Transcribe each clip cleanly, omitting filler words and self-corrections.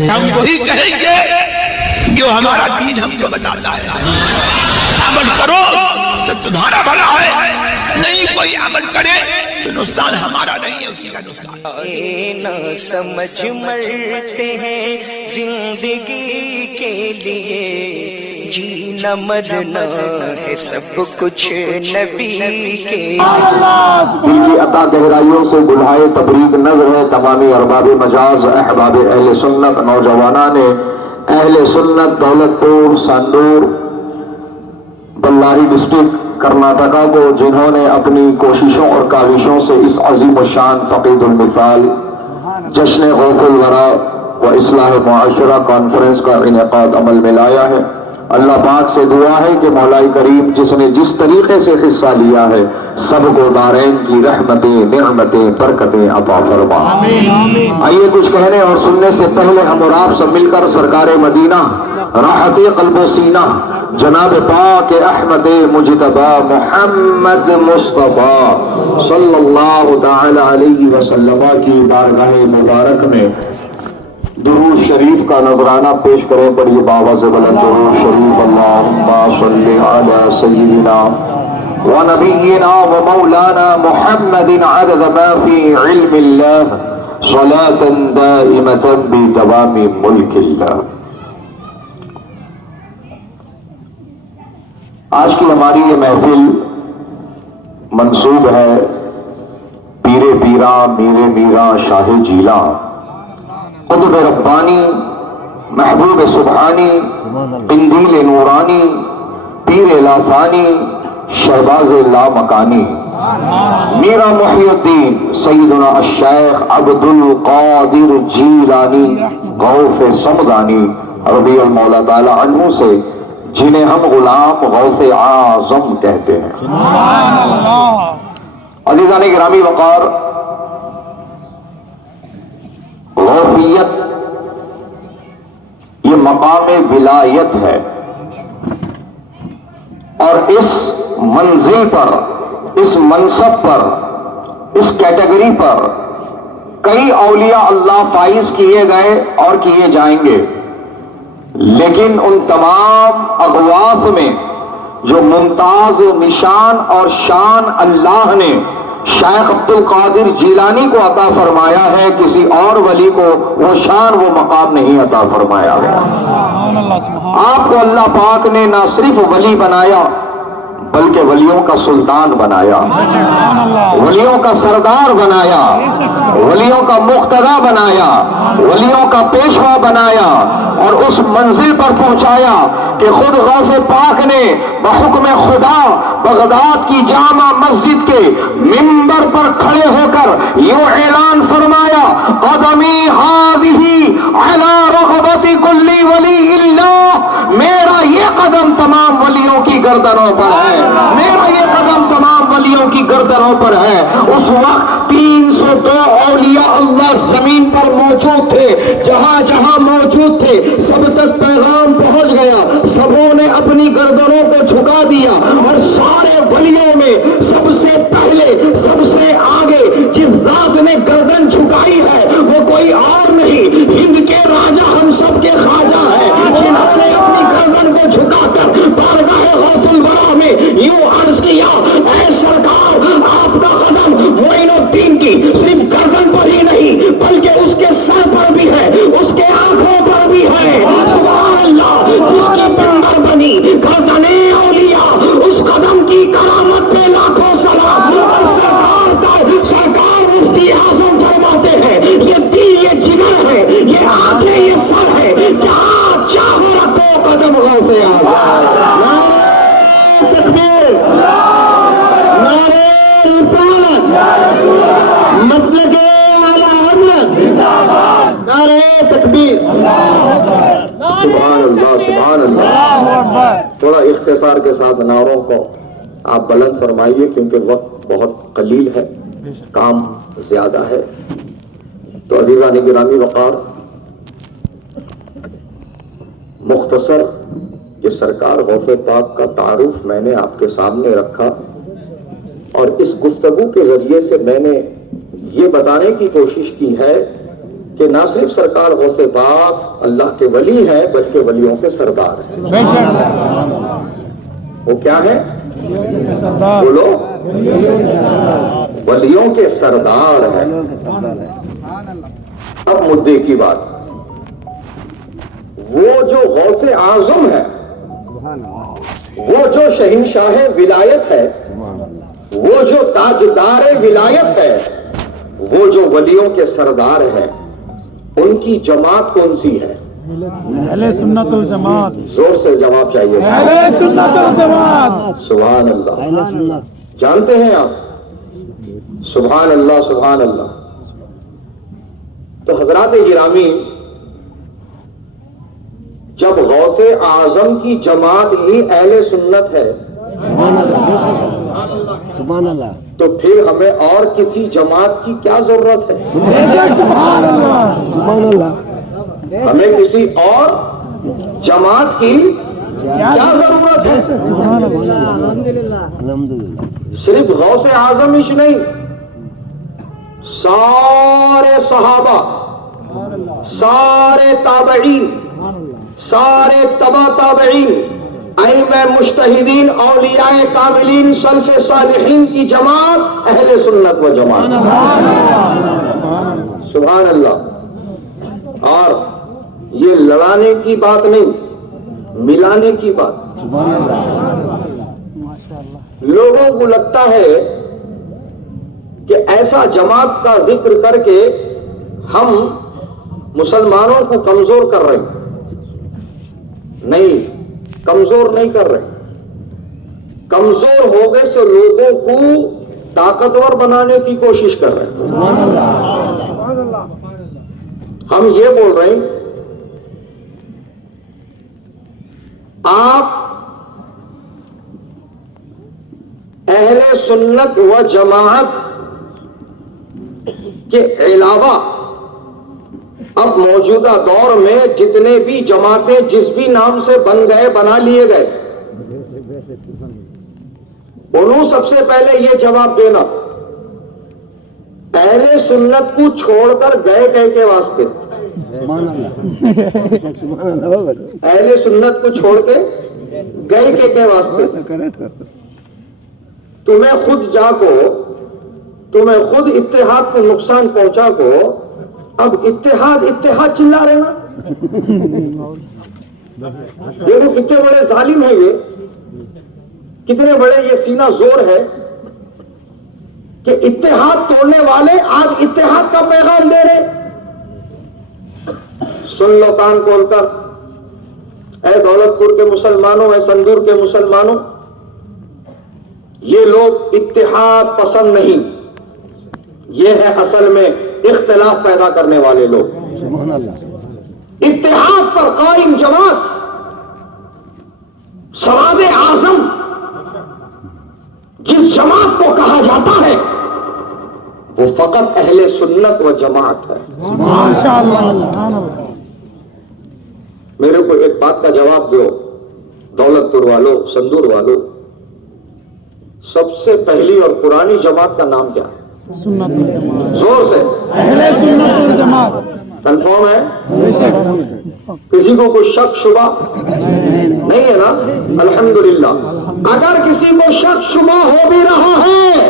ہم وہی کہیں گے جو ہمارا دین ہم کو بتاتا ہے. عمل کرو تو تمہارا بھلا ہے، نہیں کوئی عمل کرے تو نقصان ہمارا نہیں ہے، اسی کا نقصان. نہ سمجھ مرتے ہیں زندگی کے لیے، جینا مرنا ہے سب کچھ نبی کے لیے. دل کی عطا گہرائیوں سے گلہائے تبریک نظر ہے تمامی ارباب مجاز احباب اہل سنت نوجوانان اہل سنت دولت پور ساندور بلاری ڈسٹرکٹ کرناٹکا کو، جنہوں نے اپنی کوششوں اور کاوشوں سے اس عظیم الشان فقید المثال جشن غوث الورا و اصلاح معاشرہ کانفرنس کا انعقاد عمل میں لایا ہے. اللہ پاک سے دعا ہے کہ مولا کریم جس نے جس طریقے سے حصہ لیا ہے سب کو دارین کی رحمتیں نعمتیں برکتیں عطا فرما. آئیے کچھ کہنے اور سننے سے پہلے ہم اور آپ سب مل کر سرکار مدینہ راحت قلب و سینہ جناب پاک احمد مجتبی محمد مصطفیٰ صلی اللہ تعالی علیہ وسلم کی بارگاہ مبارک میں درود شریف کا نذرانہ پیش کریں. پڑھیے باواز بلند درود شریف. اللہم صلی علی سیدنا و نبینا و مولانا محمد عدد ما فی علم اللہ صلاة دائمة بدوام ملک اللہ. آج کی ہماری یہ محفل منسوب ہے پیر پیراں میر میراں شاہ جیلاں قطب ربانی محبوب سبحانی قندیل نورانی پیر لافانی شہباز لا مکانی میرا محی الدین سیدنا الشیخ عبد القادر جیلانی غوث صمدانی رضی المولا تعالی عنہ سے، جنہیں ہم غلام غوث اعظم کہتے ہیں. عزیزان گرامی وقار، غوثیت یہ مقام ولایت ہے، اور اس منزل پر، اس منصب پر، اس کیٹیگری پر کئی اولیاء اللہ فائز کیے گئے اور کیے جائیں گے، لیکن ان تمام اغواث میں جو ممتاز نشان اور شان اللہ نے شیخ عبد القادر جیلانی کو عطا فرمایا ہے، کسی اور ولی کو وہ شان وہ مقام نہیں عطا فرمایا گیا. آپ کو اللہ پاک نے نہ صرف ولی بنایا بلکہ ولیوں کا سلطان بنایا، ولیوں کا سردار بنایا، ولیوں کا مقتدا بنایا، ولیوں کا پیشوا بنایا، اور اس منزل پر پہنچایا کہ خود غوث پاک نے بحکم خدا بغداد کی جامع مسجد کے منبر پر کھڑے ہو کر یوں اعلان فرمایا، قدمی ہاذہی علی رغبت کل ولی اللہ، میرا یہ قدم تمام ولیوں کی گردنوں پر ہے، میرا یہ قدم تمام ولیوں کی گردنوں پر ہے. اس وقت 302 اولیاء اللہ زمین پر موجود تھے، جہاں جہاں موجود تھے سب تک پیغام پہنچ گیا، سبوں نے اپنی گردنوں کو جھکا دیا، اور سارے ولیوں میں سب سے پہلے سب سے آگے جس ذات نے گردن جھکائی ہے وہ کوئی اور نہیں، ہند کے راجا ہم سب کے خواجہ ہیں، جنہوں نے اپنی گردن کو جھکا کر بارگاہ غوث الورا میں یوں عرض کیا، اے سرکار آپ کا قدم معین الدین کی صرف گردن پر ہی نہیں بلکہ اس کے سر پر بھی ہے، اس کے آنکھوں پر بھی ہے. سبحان اللہ، جس کی منبر بنی گردن اولیاء، اس قدم کی کرامت پہ لاکھوں سلام. سرکار مفتی اعظم فرماتے ہیں، یہ دل یہ جگر ہے، یہ آنکھیں یہ سر ہے، جہاں چاہو رکھو قدم غوث اعظم. تکبیر، نعرہ رسالت، مسلک اعلی حضرت، نعرہ تکبیر. سبحان اللہ سبحان اللہ. تھوڑا اختصار کے ساتھ نعروں کو آپ بلند فرمائیے کیونکہ وقت بہت قلیل ہے، کام زیادہ ہے. تو عزیزان گرامی وقار، مختصر یہ سرکار غوث پاک کا تعارف میں نے آپ کے سامنے رکھا، اور اس گفتگو کے ذریعے سے میں نے یہ بتانے کی کوشش کی ہے کہ نہ صرف سرکار غوث پاک اللہ کے ولی ہیں بلکہ ولیوں کے سردار ہیں. وہ کیا ہے؟ بولو. ولیوں کے سردار ہیں. اب مدعے کی بات، وہ جو غوث اعظم ہے، وہ جو شہنشاہ ولایت ہے، وہ جو تاجدار ولایت ہے، وہ جو ولیوں کے سردار ہیں، ان کی جماعت کون سی ہے؟ اہل سنت والجماعت. زور سے جواب چاہیے. اہل سنت والجماعت. سبحان اللہ. جانتے ہیں آپ؟ سبحان اللہ سبحان اللہ. تو حضرات گرامی، جب غوث اعظم کی جماعت ہی اہل سنت ہے سبحان اللہ، تو پھر ہمیں اور کسی جماعت کی کیا ضرورت ہے؟ سبحان اللہ. سبحان اللہ. ہمیں کسی اور جماعت کی کیا ضرورت ہے؟ الحمدللہ. صرف غوث اعظم ہی نہیں، سارے صحابہ، سارے تابعین، سارے تبع تابعین، ائمہ مجتہدین، اولیاء کاملین، سلف صالحین کی جماعت اہل سنت و جماعت. سبحان اللہ. اور یہ لڑانے کی بات نہیں، ملانے کی بات. لوگوں کو لگتا ہے کہ ایسا جماعت کا ذکر کر کے ہم مسلمانوں کو کمزور کر رہے ہیں. نہیں، کمزور نہیں کر رہے. کمزور ہو گئے سے لوگوں کو طاقتور بنانے کی کوشش کر رہے ہیں. ہم یہ بول رہے ہیں آپ اہل سنت و جماعت کے علاوہ اب موجودہ دور میں جتنے بھی جماعتیں جس بھی نام سے بن گئے، بنا لیے گئے، انہوں سب سے پہلے یہ جواب دینا اہل سنت کو چھوڑ کر گئے کہہ کے واسطے. سبحان اللہ. سبحان اللہ. اہل سنت کو چھوڑ کے گئے کے واسطے. تمہیں خود جا کو، تمہیں خود اتحاد کو نقصان پہنچا کو، اب اتحاد اتحاد چلا رہے نا. دیکھو کتنے بڑے ظالم ہیں یہ، کتنے بڑے یہ سینہ زور ہے کہ اتحاد توڑنے والے آج اتحاد کا پیغام دے رہے. سن لو کان کھول کر، اے دولت پور کے مسلمانوں، اے سندور کے مسلمانوں، یہ لوگ اتحاد پسند نہیں، یہ ہے اصل میں اختلاف پیدا کرنے والے لوگ. سبحان اللہ. اتحاد پر قائم جماعت، سواد اعظم جس جماعت کو کہا جاتا ہے وہ فقط اہل سنت و جماعت ہے. ماشاءاللہ. سبحان اللہ. میرے کو ایک بات کا جواب دو، دولت پور والوں، سندور والوں، سب سے پہلی اور پرانی جماعت کا نام کیا ہے؟ سنت والجماعت. زور سے. اہل سنت والجماعت. کنفرم ہے؟ کسی کو کوئی شک شبہ نہیں ہے نا؟ الحمدللہ. اگر کسی کو شک شبہ ہو بھی رہا ہے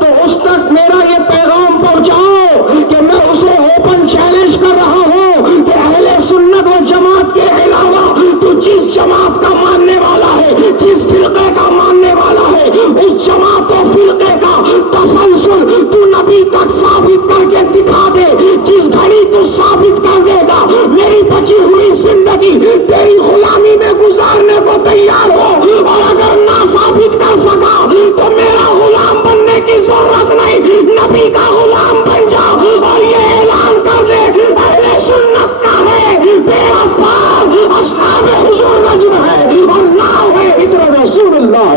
تو اس تک میرا یہ پیغام پہنچاؤ کہ میں اسے اوپن چیلنج کر رہا ہوں کہ اہل سنت و جماعت کے علاوہ تو جس جماعت کا ماننے والا ہے، جس فرقے کا ماننے والا ہے، اس جماعت و فرقے کا تسلسل تو نبی تک ثابت کر کے دکھا دے. جس گھڑی تو ثابت کر دے گا میری بچی ہوئی زندگی تیری غلامی میں گزارنے کو تیار ہو، اور اگر نہ ثابت کر سکا تو میرا غلام بننے کی ضرورت نہیں، نبی کا غلام بن جاؤ اور یہ اعلان کر دے اہل سنت کا ہے میرا پاک اصحاب حضور رجل ہے اور نام ہے عطر رسول اللہ.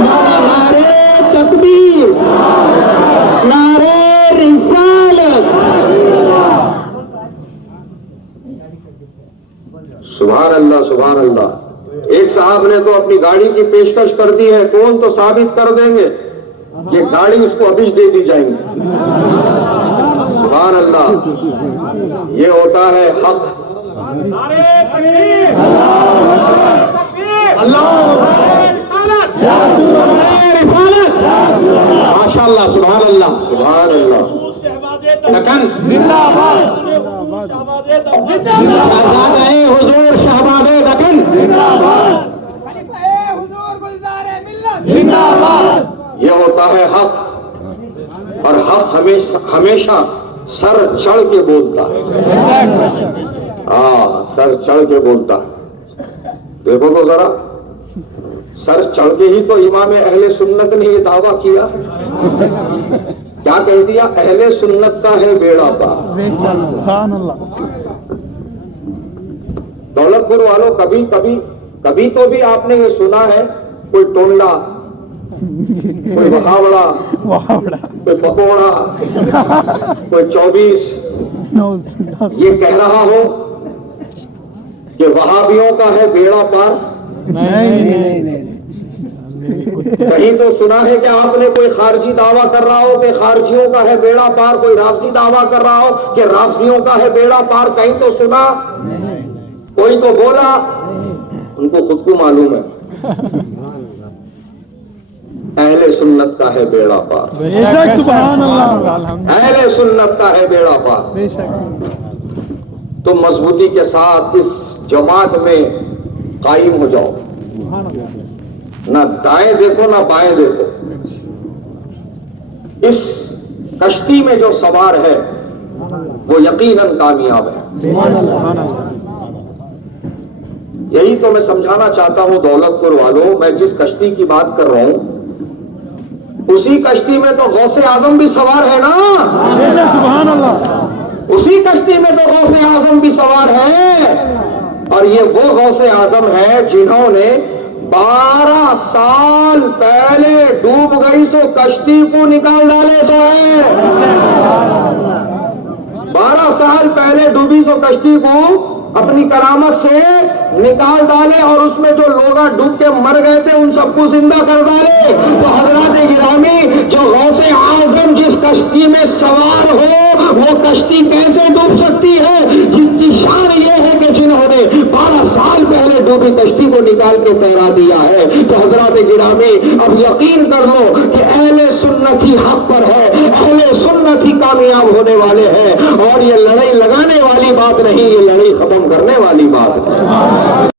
نعرے تکبیر، نعرے رسالت. سبحان اللہ سبحان اللہ. ایک صاحب نے تو اپنی گاڑی کی پیشکش کر دی ہے، کون تو ثابت کر دیں گے، یہ گاڑی اس کو ابھی دے دی جائیں گی. سبحان اللہ. یہ ہوتا ہے حق. ماشاء اللہ. سبحان اللہ. سبحان اللہ. دکن زندہ باد شہزادہ حضور شہباز دکن زندہ باد زندہ باد. یہ ہوتا ہے حق. اور حق ہمیشہ سر چڑھ کے بولتا ہے. ہاں سر چڑھ کے بولتا ہے. دیکھو تو ذرا سر چڑھ کے ہی تو امام اہل سنت نے یہ دعویٰ کیا. کیا کہہ دیا؟ اہل سنت کا ہے بیڑا پار. سبحان اللہ. دولت پور والوں کبھی تو بھی آپ نے یہ سنا ہے کوئی ٹونڈا، کوئی بہاوڑا، کوئی پکوڑا، کوئی 24 یہ کہہ رہا ہو کہ وہابیوں کا ہے بیڑا پار؟ نہیں. کہیں تو سنا ہے کہ آپ نے کوئی خارجی دعویٰ کر رہا ہو کہ خارجیوں کا ہے بیڑا پار؟ کوئی رافضی دعویٰ کر رہا ہو کہ رافضیوں کا ہے بیڑا پار؟ کہیں تو سنا؟ کوئی تو بولا؟ ان کو خود کو معلوم ہے اہل سنت کا ہے بیڑا پار. بے شک. سبحان اللہ. اہل سنت کا ہے بیڑا پار. بے شک. تم مضبوطی کے ساتھ اس جماعت میں قائم ہو جاؤ. نہ دائیں دیکھو نہ بائیں دیکھو. اس کشتی میں جو سوار ہے وہ یقیناً کامیاب ہے. یہی تو میں سمجھانا چاہتا ہوں دولت پور والوں. میں جس کشتی کی بات کر رہا ہوں اسی کشتی میں تو غوث اعظم بھی سوار ہے نا. بے شک. سبحان اللہ. اسی کشتی میں تو غوث اعظم بھی سوار ہے. اور یہ وہ غوث اعظم ہے جنہوں نے 12 سال پہلے ڈوب گئی سو کشتی کو نکال ڈالے سو ہے. 12 سال پہلے ڈوبی سو کشتی کو اپنی کرامت سے نکال ڈالے اور اس میں جو لوگ ڈوب کے مر گئے تھے ان سب کو زندہ کر ڈالے. تو حضرات گرامی جو غوث اعظم جس کشتی میں سوار ہو وہ کشتی کیسے ڈوب سکتی ہے؟ جن کی شان یہ ہے کہ جنہوں نے 12 سال پہلے ڈوبی کشتی کو نکال کے تیرا دیا ہے. تو حضرات گرامی اب یقین کر لو کہ اہل سنت ہی حق پر ہے، اہل سنت ہی کامیاب ہونے والے ہیں. اور یہ لڑائی لگانے والی بات نہیں، یہ لڑائی ختم کرنے والی بات ہے.